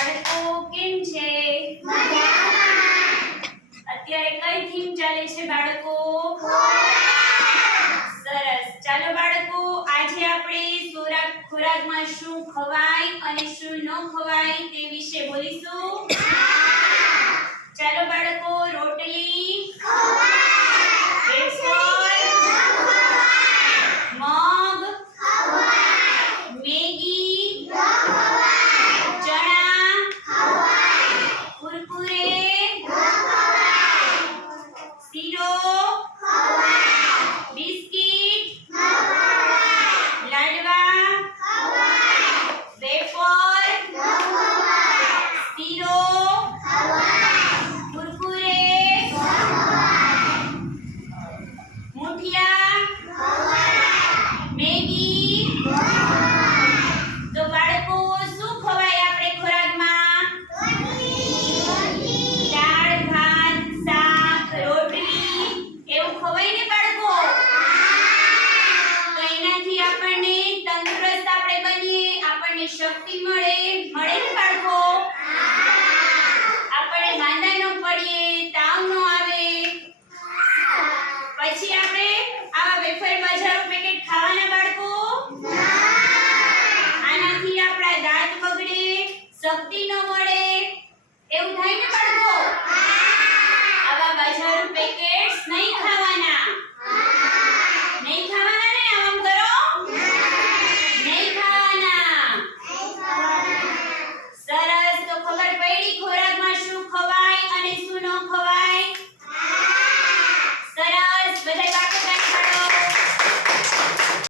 બાળકો કેમ છે? અત્યારે કઈ થીમ ચાલે છે બાળકો? સરસ. ચાલો બાળકો આજે આપણે ખોરાક ખોરાકમાં શું ખવાય અને શું ન ખવાય તે વિશે બોલીશું. Gracias.